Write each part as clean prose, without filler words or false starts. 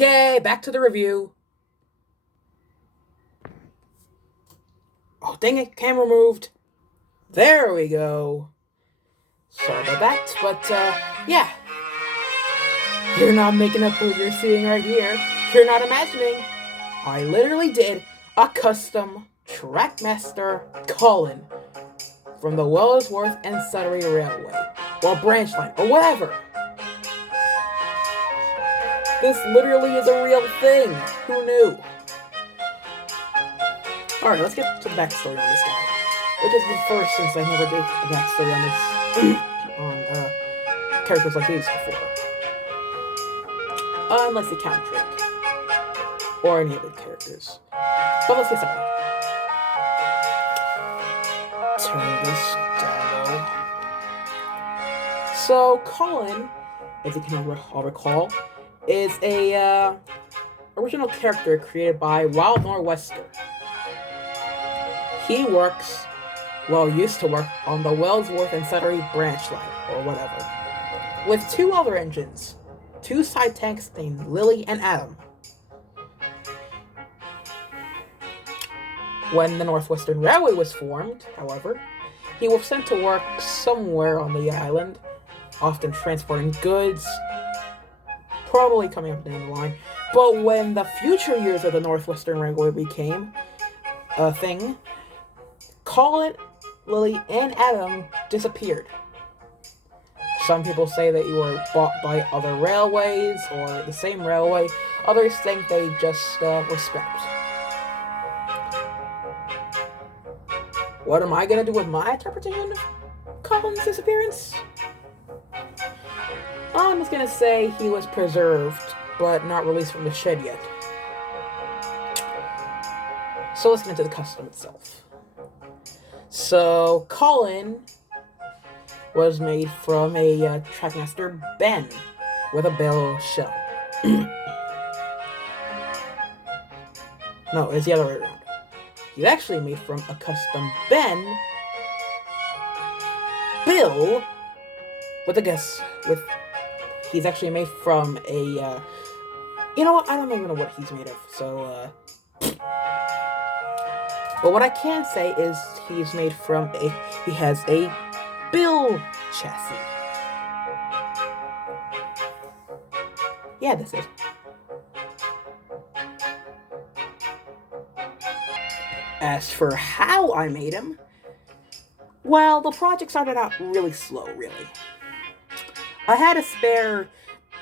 Okay, back to the review. Oh, dang it, camera moved. There we go. Sorry about that, but, yeah. You're not making up what you're seeing right here. You're not imagining. I literally did a custom trackmaster Colin from the Wellsworth and Suttery Railway, or branch line, or whatever. This literally is a real thing. Who knew? Alright, let's get to the backstory on this guy. Which is the first since I never did a backstory on this on characters like these before. Unless you count Drake. Or any other characters. But let's get started. Turn this down. So Colin, as you can recall, is a original character created by Wild Nor'Wester. He used to work on the Wellsworth and Suttery branch line, or whatever, with two other engines, two side tanks named Lily and Adam. When the Northwestern Railway was formed, however, he was sent to work somewhere on the island, often transporting goods, probably coming up down the line. But when the future years of the Northwestern Railway became a thing, Colin, Lily, and Adam disappeared. Some people say that you were bought by other railways or the same railway. Others think they just were scrapped. What am I gonna do with my interpretation of Colin's disappearance? I'm just gonna say he was preserved, but not released from the shed yet. So let's get into the custom itself. So Colin was made from a trackmaster Ben with a bell shell. No, it's the other way around. He's actually made from a custom Ben Bill he's actually made from a you know what, I don't even know what he's made of, so but what I can say is he has a Bill chassis. Yeah, that's it. As for how I made him, well, the project started out really slow, really. I had a spare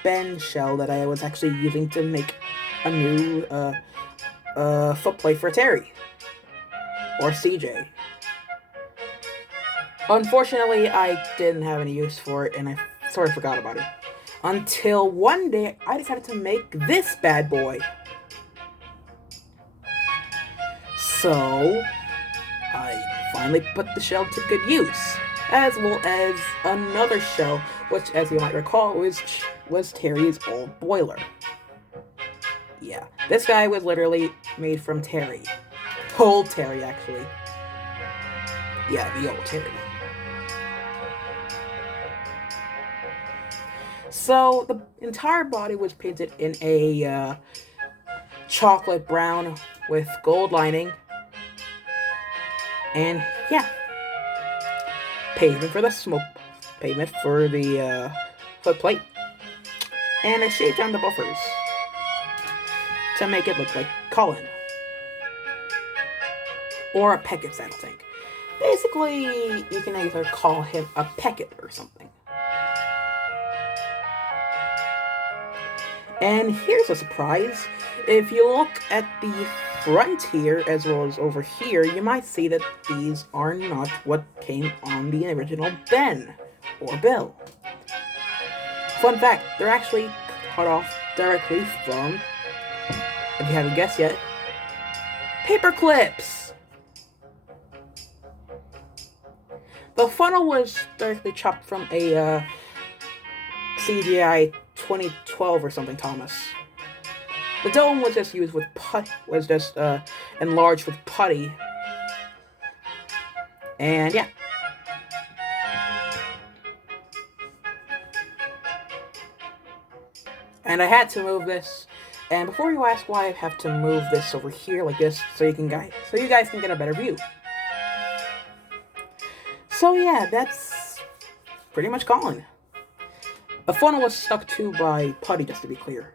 Ben shell that I was actually using to make a new footplate for Terry. Or CJ. Unfortunately, I didn't have any use for it, and I sort of forgot about it. Until one day, I decided to make this bad boy. So, I finally put the shell to good use, as well as another shell, which, as you might recall, was Terry's old boiler. Yeah, this guy was literally made from Terry. Old Terry, actually. Yeah, the old Terry. So, the entire body was painted in a chocolate brown with gold lining. And, yeah. Pavement for the footplate. And I shaved down the buffers to make it look like Colin. Or a Peckett saddle tank. Basically, you can either call him a Peckett or something. And here's a surprise. If you look at the front here, as well as over here, you might see that these are not what came on the original Ben or Bill. Fun fact, they're actually cut off directly from, if you haven't guessed yet, paper clips. The funnel was directly chopped from a CGI 2012 or something, Thomas. The dome was just used with enlarged with putty. And yeah. And I had to move this And before you ask why I have to move this over here like this, so you guys can get a better view. So yeah, that's pretty much Colin. The funnel was stuck to by putty, just to be clear.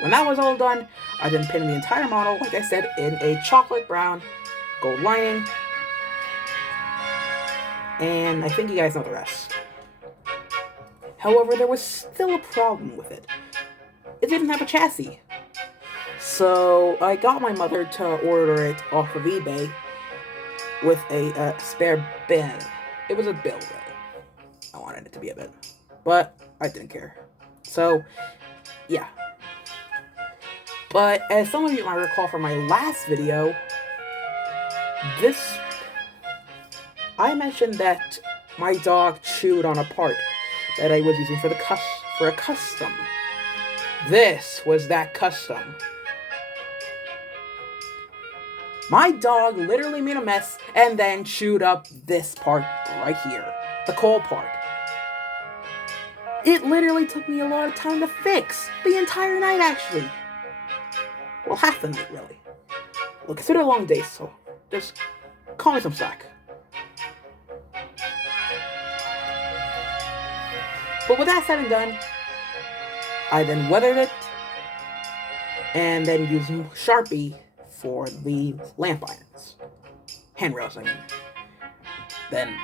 When that was all done, I then painted the entire model, like I said, in a chocolate brown gold lining. And I think you guys know the rest. However, there was still a problem with it. It didn't have a chassis. So I got my mother to order it off of eBay with a spare bin. It was a bill, really. I wanted it to be a bin. But I didn't care. So, yeah. But as some of you might recall from my last video, I mentioned that my dog chewed on a part that I was using for a custom. This was that custom. My dog literally made a mess and then chewed up this part right here, the coal part. It literally took me a lot of time to fix, the entire night actually. Well, half the night really. Well, consider a long day, so just call me some slack. But with that said and done, I then weathered it, and then used Sharpie for the lamp irons. Handrails, I mean. Then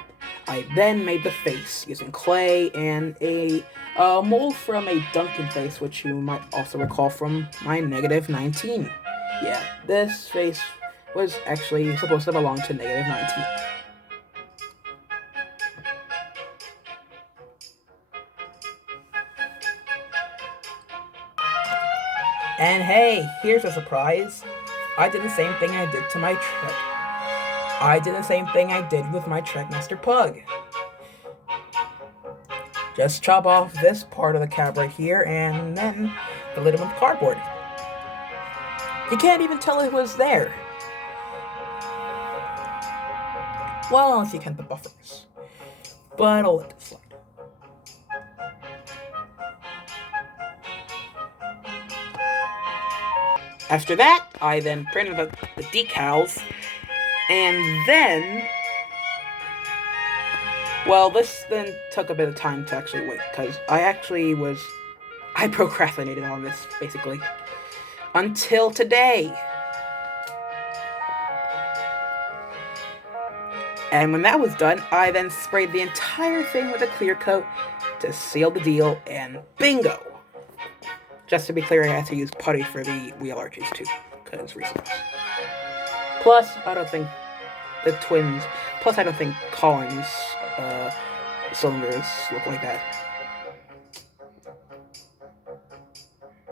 I made the face using clay and a mold from a Duncan face, which you might also recall from my -19. Yeah, this face was actually supposed to belong to -19. And hey, here's a surprise. I did the same thing I did to my I did the same thing I did with my trackmaster pug. Just chop off this part of the cab right here and then fill it in with cardboard. You can't even tell it was there. Well, unless you count the buffers. But I'll let it slide. After that, I then printed the decals, and then, well, this then took a bit of time to actually wait, because I procrastinated on this, basically, until today. And when that was done, I then sprayed the entire thing with a clear coat to seal the deal, and bingo! Just to be clear, I had to use putty for the wheel arches too, because reasons. Plus, I don't think Colin's cylinders look like that.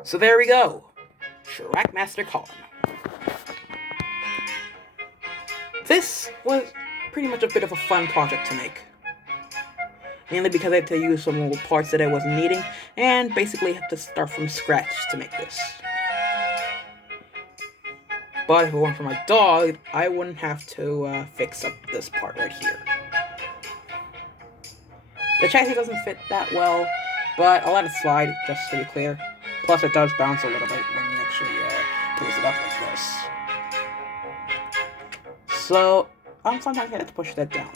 So there we go. Trackmaster Colin. This was pretty much a bit of a fun project to make. Mainly because I had to use some old parts that I wasn't needing, and basically had to start from scratch to make this. But if it weren't for my dog, I wouldn't have to fix up this part right here. The chassis doesn't fit that well, but I'll let it slide, just to be clear. Plus it does bounce a little bit when you actually place it up like this. So, sometimes I have to push that down.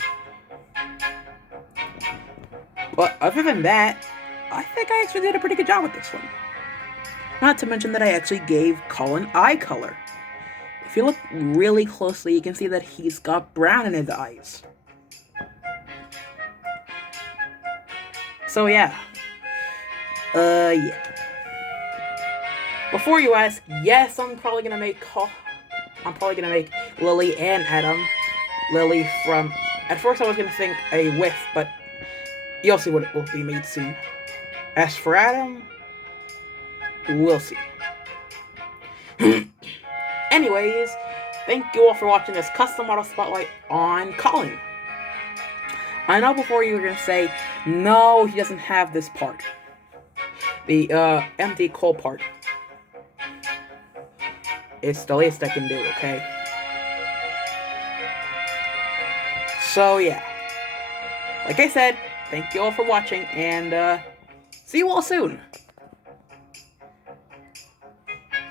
But other than that, I think I actually did a pretty good job with this one. Not to mention that I actually gave Colin eye color. If you look really closely, you can see that he's got brown in his eyes. So yeah. Yeah. Before you ask, yes, I'm probably gonna make Lily and Adam. Lily from, at first I was gonna think a whiff, but you'll see what it will be made soon. As for Adam, we'll see. Anyways, thank you all for watching this custom model spotlight on Colin. I know before you were going to say, no, he doesn't have this part. The empty coal part. It's the least I can do, okay? So, yeah. Like I said, thank you all for watching, and see you all soon.